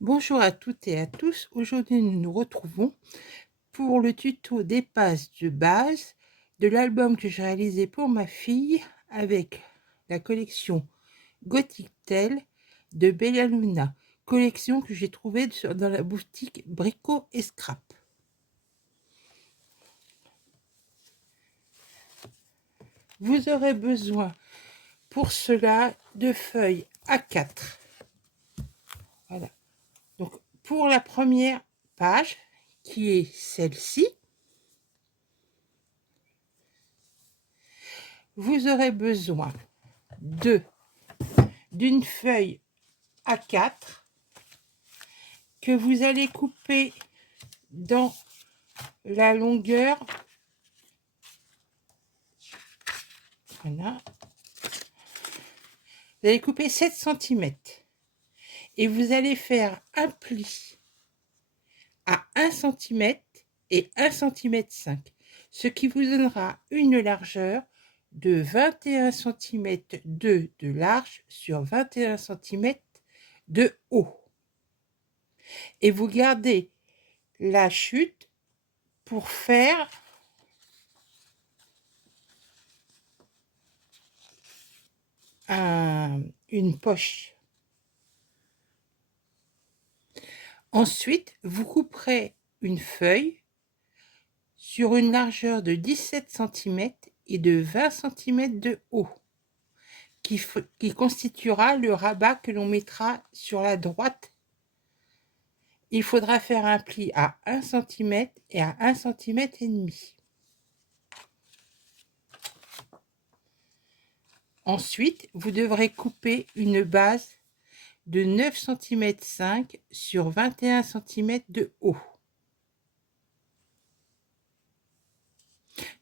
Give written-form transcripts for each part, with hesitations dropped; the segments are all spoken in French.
Bonjour à toutes et à tous. Aujourd'hui, nous nous retrouvons pour le tuto des passes de base de l'album que j'ai réalisé pour ma fille avec la collection Gothic Tale de Bella Luna, collection que j'ai trouvée dans la boutique Brico et Scrap. Vous aurez besoin pour cela de feuilles A4. Voilà. Donc pour la première page, qui est celle-ci, vous aurez besoin d'une feuille A4 que vous allez couper dans la longueur. Voilà. Vous allez couper 7 cm et vous allez faire un pli à 1 cm et 1,5 cm, ce qui vous donnera une largeur de 21 cm de large sur 21 cm de haut. Et vous gardez la chute pour faire une poche. Ensuite, vous couperez une feuille sur une largeur de 17 cm et de 20 cm de haut, qui constituera le rabat que l'on mettra sur la droite. Il faudra faire un pli à 1 cm et à 1,5 cm. Ensuite, vous devrez couper une base de 9,5 cm sur 21 cm de haut.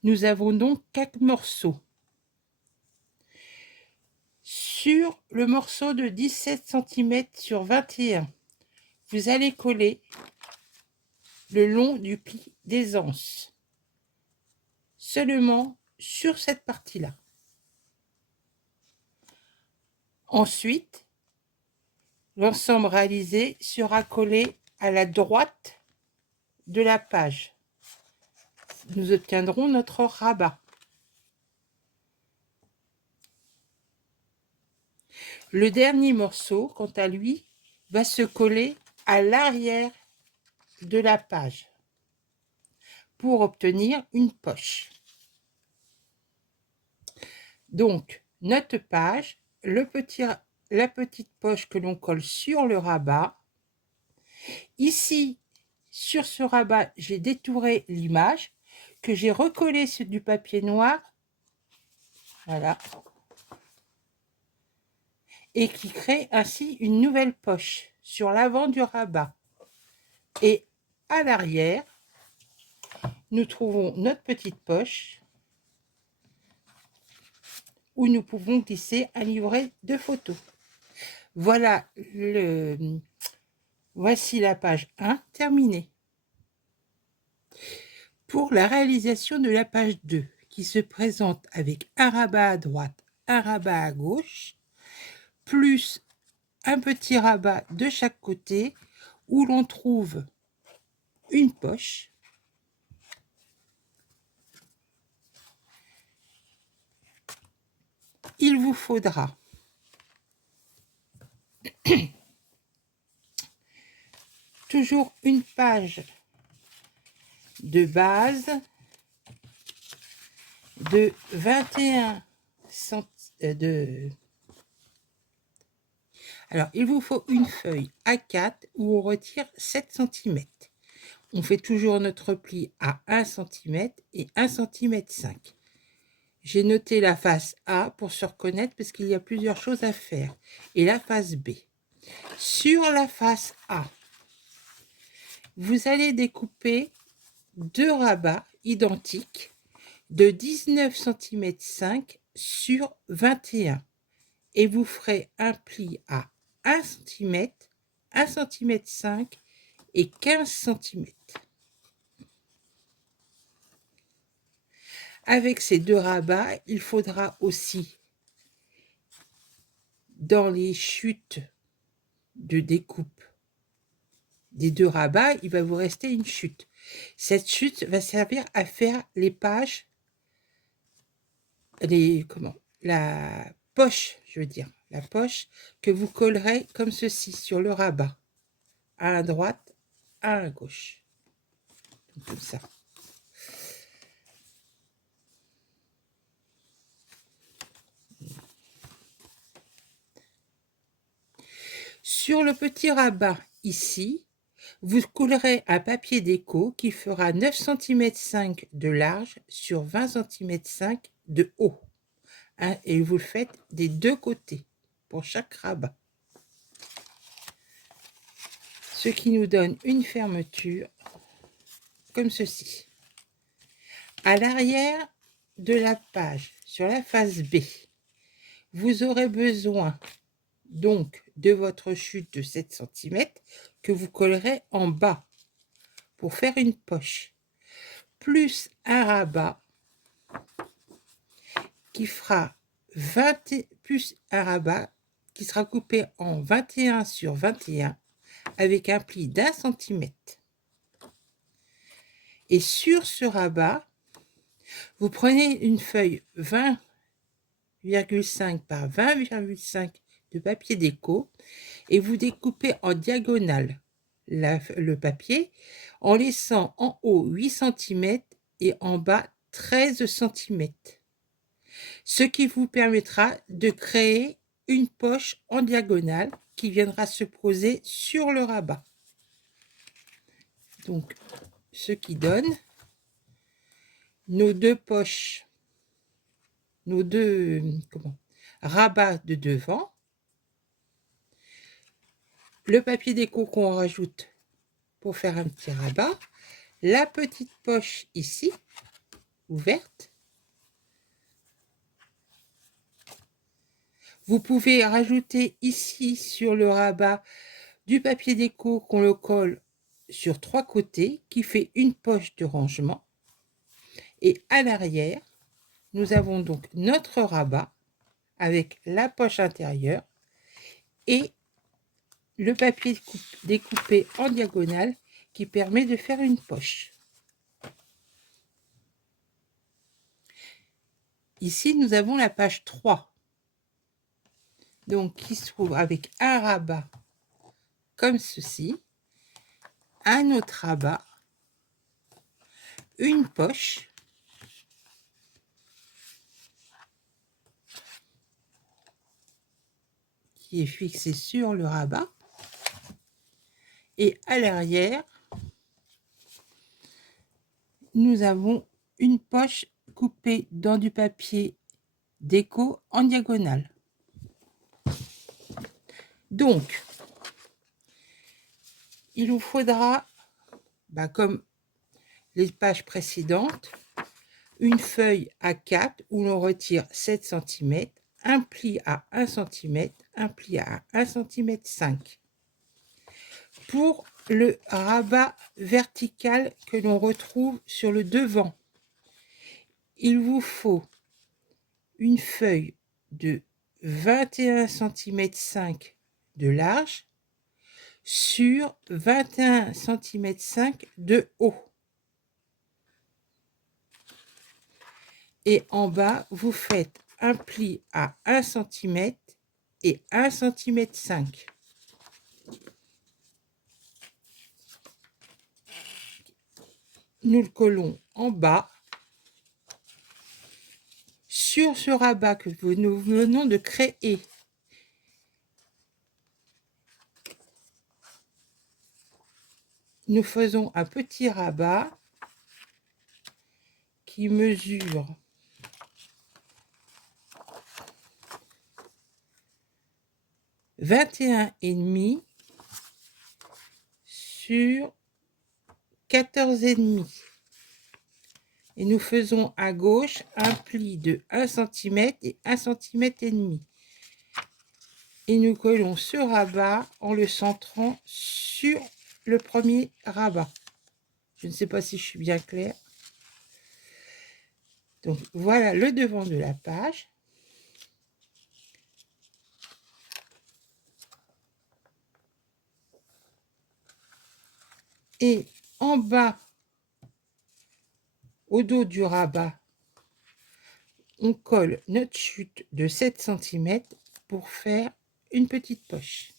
Nous avons donc 4 morceaux. Sur le morceau de 17 cm sur 21, vous allez coller le long du pli des anses, seulement sur cette partie-là. Ensuite, l'ensemble réalisé sera collé à la droite de la page. Nous obtiendrons notre rabat. Le dernier morceau, quant à lui, va se coller à l'arrière de la page pour obtenir une poche. Donc, notre page, la petite poche que l'on colle sur le rabat. Ici, sur ce rabat, j'ai détouré l'image que j'ai recollée sur du papier noir. Voilà. Et qui crée ainsi une nouvelle poche sur l'avant du rabat. Et à l'arrière, nous trouvons notre petite poche où nous pouvons glisser un livret de photos. Voilà, voici la page 1 terminée. Pour la réalisation de la page 2, qui se présente avec un rabat à droite, un rabat à gauche, plus un petit rabat de chaque côté où l'on trouve une poche. Il vous faudra toujours une page de base de 21 cm. Alors, il vous faut une feuille A4 où on retire 7 cm. On fait toujours notre pli à 1 cm et 1,5 cm. J'ai noté la face A pour se reconnaître parce qu'il y a plusieurs choses à faire. Et la face B. Sur la face A, vous allez découper 2 rabats identiques de 19 cm 5 sur 21 et vous ferez un pli à 1 cm, 1,5 cm et 15 cm. Avec ces 2 rabats, il faudra aussi, dans les chutes de découpe des 2 rabats, il va vous rester une chute. Cette chute va servir à faire les pages, la poche, je veux dire, la poche que vous collerez comme ceci sur le rabat, un à droite, un à gauche, donc comme ça. Sur le petit rabat ici, vous collerez un papier déco qui fera 9,5 cm de large sur 20,5 cm de haut. Hein, et vous le faites des 2 côtés pour chaque rabat. Ce qui nous donne une fermeture comme ceci. À l'arrière de la page, sur la face B, vous aurez besoin donc de votre chute de 7 cm que vous collerez en bas pour faire une poche, plus un rabat qui fera plus un rabat qui sera coupé en 21 sur 21 avec un pli d'1 centimètre. Et sur ce rabat, vous prenez une feuille 20,5 par 20,5 de papier déco et vous découpez en diagonale le papier en laissant en haut 8 cm et en bas 13 cm. Ce qui vous permettra de créer une poche en diagonale qui viendra se poser sur le rabat. Donc, ce qui donne nos 2 poches, nos 2 rabats de devant, le papier déco qu'on rajoute pour faire un petit rabat, la petite poche ici, ouverte. Vous pouvez rajouter ici sur le rabat du papier déco qu'on le colle sur 3 côtés, qui fait une poche de rangement. Et à l'arrière, nous avons donc notre rabat avec la poche intérieure et le papier découpé en diagonale qui permet de faire une poche. Ici, nous avons la page 3. Donc, qui se trouve avec un rabat comme ceci, un autre rabat, une poche, qui est fixée sur le rabat, et à l'arrière, nous avons une poche coupée dans du papier déco en diagonale. Donc, il vous faudra, comme les pages précédentes, une feuille A4 où l'on retire 7 cm, un pli à 1 cm, un pli à 1 cm 5. Pour le rabat vertical que l'on retrouve sur le devant, il vous faut une feuille de 21 cm 5 de large sur 21 cm 5 de haut. Et en bas, vous faites un pli à 1 cm et 1 cm 5. Nous le collons en bas sur ce rabat que nous venons de créer. Nous faisons un petit rabat qui mesure 21,5 sur 14,5. Et nous faisons à gauche un pli de 1 cm et 1 cm et demi. Et nous collons ce rabat en le centrant sur le premier rabat. Je ne sais pas si je suis bien claire. Donc voilà le devant de la page. Et en bas, au dos du rabat, on colle notre chute de 7 cm pour faire une petite poche.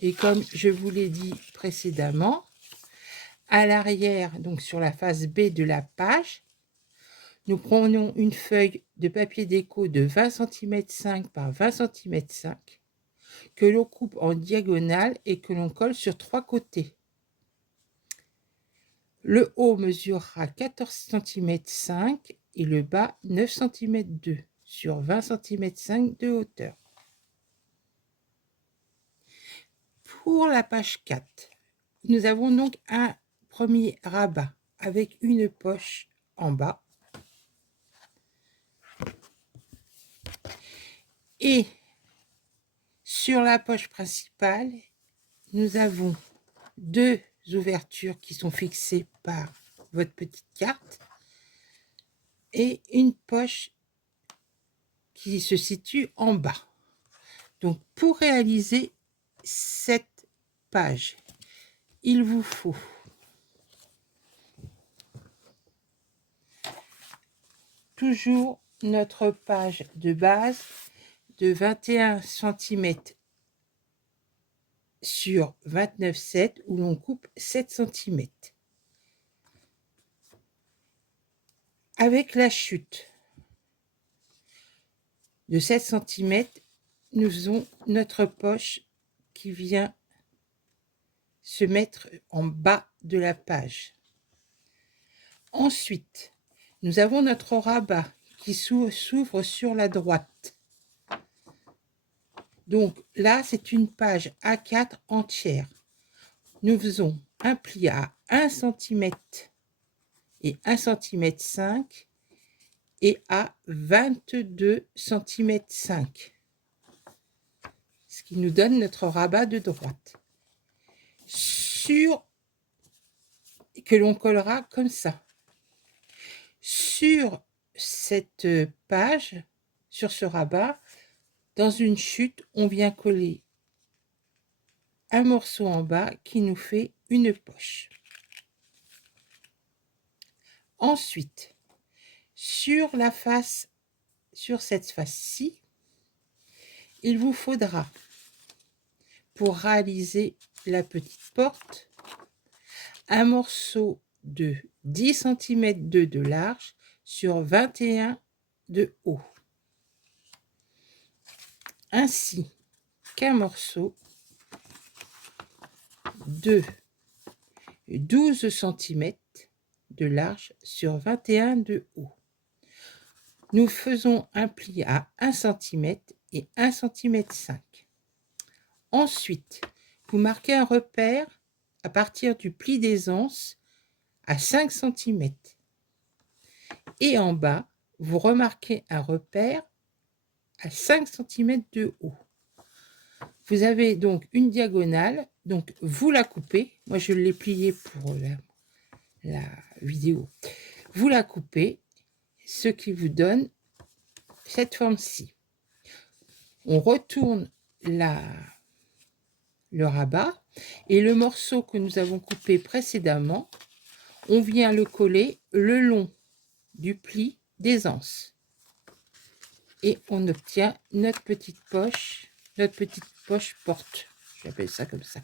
Et comme je vous l'ai dit précédemment, à l'arrière, donc sur la face B de la page, nous prenons une feuille de papier déco de 20 cm 5 par 20 cm 5 que l'on coupe en diagonale et que l'on colle sur 3 côtés. Le haut mesurera 14 cm 5 et le bas 9 cm 2 sur 20 cm 5 de hauteur. Pour la page 4, nous avons donc un premier rabat avec une poche en bas. Et sur la poche principale, nous avons 2 ouvertures qui sont fixées par votre petite carte et une poche qui se situe en bas. Donc pour réaliser cette page, il vous faut toujours notre page de base de 21 cm sur 29,7 où l'on coupe 7 cm. Avec la chute de 7 cm, nous faisons notre poche qui vient se mettre en bas de la page. Ensuite, nous avons notre rabat qui s'ouvre sur la droite. Donc là, c'est une page A4 entière. Nous faisons un pli à 1 cm et 1 cm 5 et à 22 cm 5. Ce qui nous donne notre rabat de droite. Que l'on collera comme ça. Sur cette page, sur ce rabat, dans une chute, on vient coller un morceau en bas qui nous fait une poche. Ensuite, sur cette face-ci, il vous faudra, pour réaliser la petite porte, un morceau de 10 cm de large sur 21 de haut, ainsi qu'un morceau de 12 cm de large sur 21 de haut. Nous faisons un pli à 1 cm et 1 cm 5. Ensuite, vous marquez un repère à partir du pli d'aisance à 5 cm. Et en bas, vous remarquez un repère à 5 cm de haut. Vous avez donc une diagonale, donc vous la coupez. Moi, je l'ai pliée pour la vidéo. Vous la coupez, ce qui vous donne cette forme-ci. On retourne le rabat et le morceau que nous avons coupé précédemment, on vient le coller le long du pli d'aisance et on obtient notre petite poche porte, j'appelle ça comme ça.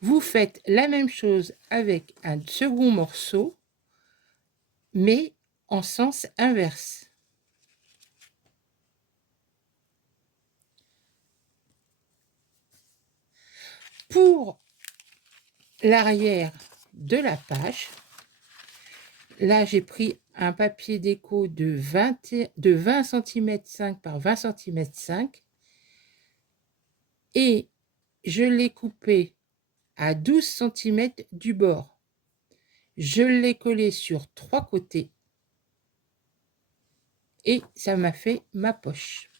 Vous faites la même chose avec un second morceau mais en sens inverse. Pour l'arrière de la page, là j'ai pris un papier déco de 20 cm 5 par 20 cm 5 et je l'ai coupé à 12 cm du bord. Je l'ai collé sur 3 côtés et ça m'a fait ma poche.